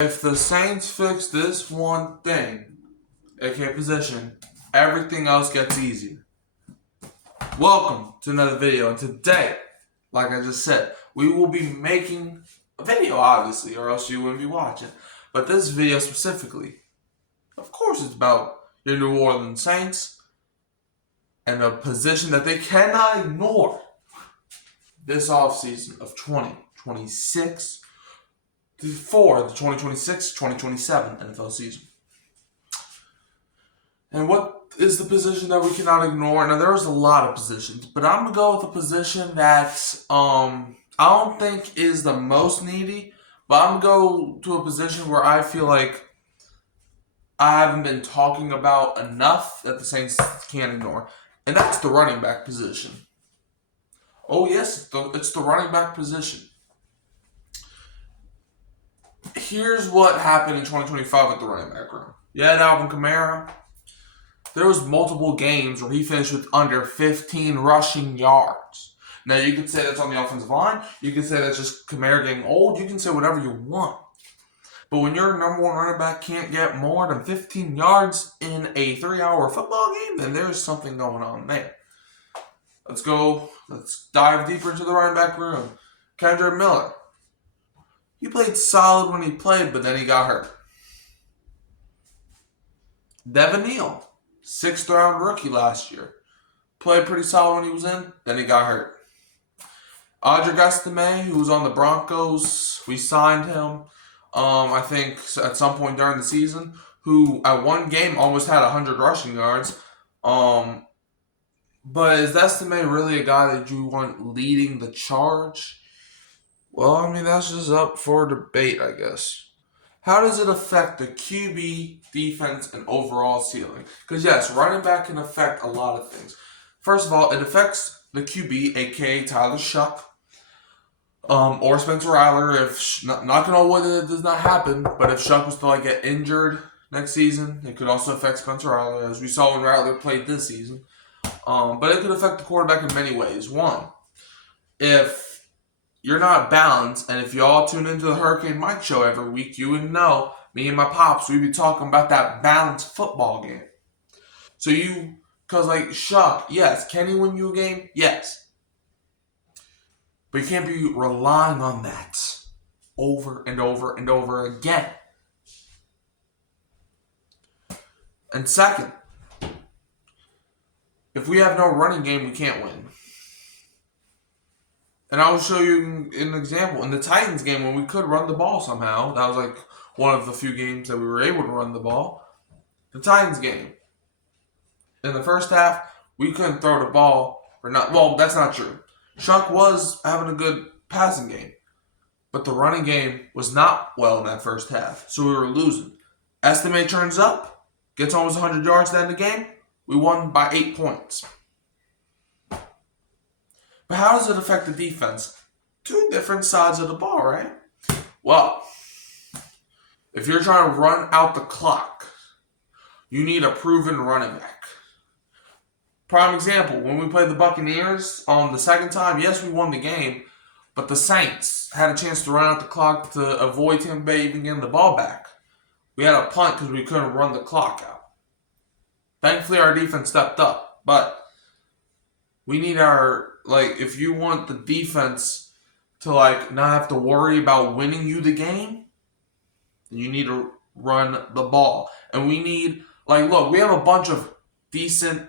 If the Saints fix this one thing, aka position, everything else gets easier. Welcome to another video, and today, like I just said, we will be making a video, obviously, or else you wouldn't be watching. But this video specifically, of course, it's about your New Orleans Saints and a position that they cannot ignore this offseason of 2026 for the 2026-2027 NFL season. And what is the position that we cannot ignore? Now, there's a lot of positions, but I'm going to go with a position that I don't think is the most needy, but I'm going to go to a position where I feel like I haven't been talking about enough that the Saints can't ignore, and that's the running back position. Oh, yes, it's the running back position. Here's what happened in 2025 with the running back room. You had Alvin Kamara. There was multiple games where he finished with under 15 rushing yards. Now, you could say that's on the offensive line. You could say that's just Kamara getting old. You can say whatever you want. But when your number one running back can't get more than 15 yards in a 3-hour football game, then there's something going on there. Let's dive deeper into the running back room. Kendrick Miller. He played solid when he played, but then he got hurt. Devin Neal, 6th-round rookie last year. Played pretty solid when he was in, then he got hurt. Audrey Estime, who was on the Broncos, we signed him, I think, at some point during the season, who at one game almost had 100 rushing yards. But is Estime really a guy that you want leading the charge? Well, I mean, that's just up for debate, I guess. How does it affect the QB, defense, and overall ceiling? Because, yes, running back can affect a lot of things. First of all, it affects the QB, a.k.a. Tyler Shuck, or Spencer Rattler. If, not going to wood that it does not happen, but if Shuck was to get injured next season, it could also affect Spencer Rattler, as we saw when Rattler played this season. But it could affect the quarterback in many ways. One, if you're not balanced, and if y'all tune into the Hurricane Mike show every week, you would know, me and my pops, we'd be talking about that balanced football game. So because Shuck, yes, can he win you a game? Yes. But you can't be relying on that over and over and over again. And second, if we have no running game, we can't win. And I'll show you an example. In the Titans game, when we could run the ball somehow, that was one of the few games that we were able to run the ball. The Titans game. In the first half, we couldn't throw the ball. Well, that's not true. Shuck was having a good passing game. But the running game was not well in that first half. So we were losing. Estime turns up. Gets almost 100 yards at the end of the game. We won by 8 points. But how does it affect the defense? Two different sides of the ball, right? Well, if you're trying to run out the clock, you need a proven running back. Prime example, when we played the Buccaneers on the second time, yes, we won the game, but the Saints had a chance to run out the clock to avoid Tampa Bay even getting the ball back. We had a punt because we couldn't run the clock out. Thankfully, our defense stepped up, but we need if you want the defense to not have to worry about winning you the game, then you need to run the ball. And we need, look, we have a bunch of decent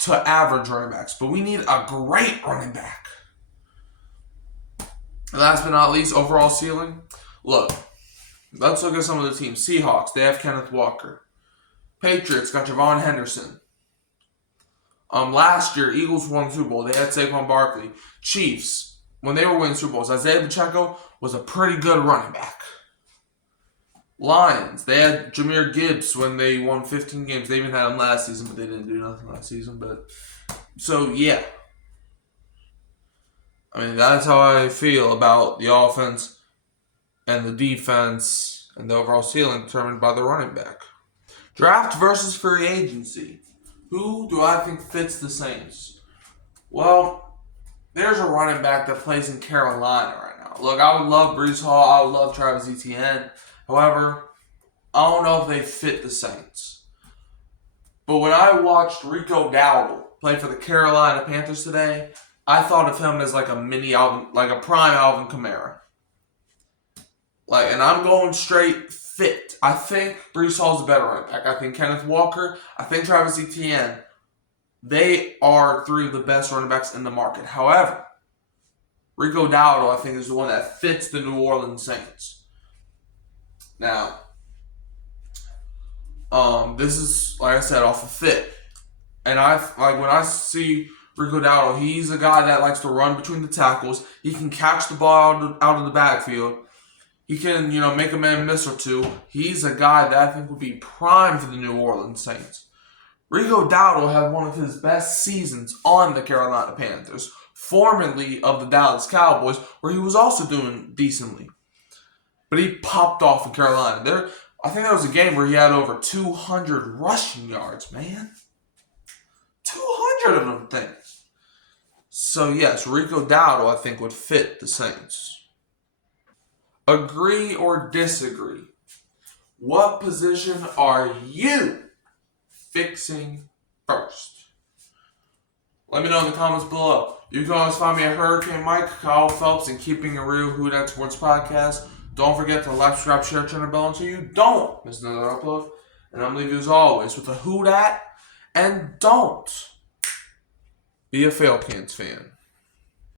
to average running backs, but we need a great running back. And last but not least, overall ceiling. Look, let's look at some of the teams. Seahawks, they have Kenneth Walker. Patriots got Javon Henderson. Last year, Eagles won the Super Bowl. They had Saquon Barkley. Chiefs, when they were winning Super Bowls, Isaiah Pacheco was a pretty good running back. Lions, they had Jahmyr Gibbs when they won 15 games. They even had him last season, but they didn't do nothing last season. So, yeah. I mean, that's how I feel about the offense and the defense and the overall ceiling determined by the running back. Draft versus free agency. Who do I think fits the Saints? Well, there's a running back that plays in Carolina right now. Look, I would love Breece Hall. I would love Travis Etienne. However, I don't know if they fit the Saints. But when I watched Rico Dowdle play for the Carolina Panthers today, I thought of him as like a mini Alvin, like a prime Alvin Kamara. And I'm going straight fit. I think Breece Hall's a better running back. I think Kenneth Walker, I think Travis Etienne, they are three of the best running backs in the market. However, Rico Dowdle, I think, is the one that fits the New Orleans Saints. Now, this is, like I said, off of fit. And when I see Rico Dowdle, he's a guy that likes to run between the tackles. He can catch the ball out of the backfield. He can, make a man miss or two. He's a guy that I think would be prime for the New Orleans Saints. Rico Dowdle had one of his best seasons on the Carolina Panthers, formerly of the Dallas Cowboys, where he was also doing decently. But he popped off in Carolina. I think there was a game where he had over 200 rushing yards, man. 200 of them things. So yes, Rico Dowdle, I think, would fit the Saints. Agree or disagree? What position are you fixing first? Let me know in the comments below. You can always find me at Hurricane Mike, Kyle Phelps, and Keeping It Real Who Dat Sports Podcast. Don't forget to like, subscribe, share, turn the bell until you don't miss another upload. And I'm leaving you as always with a Who Dat, and don't be a Falcons fan.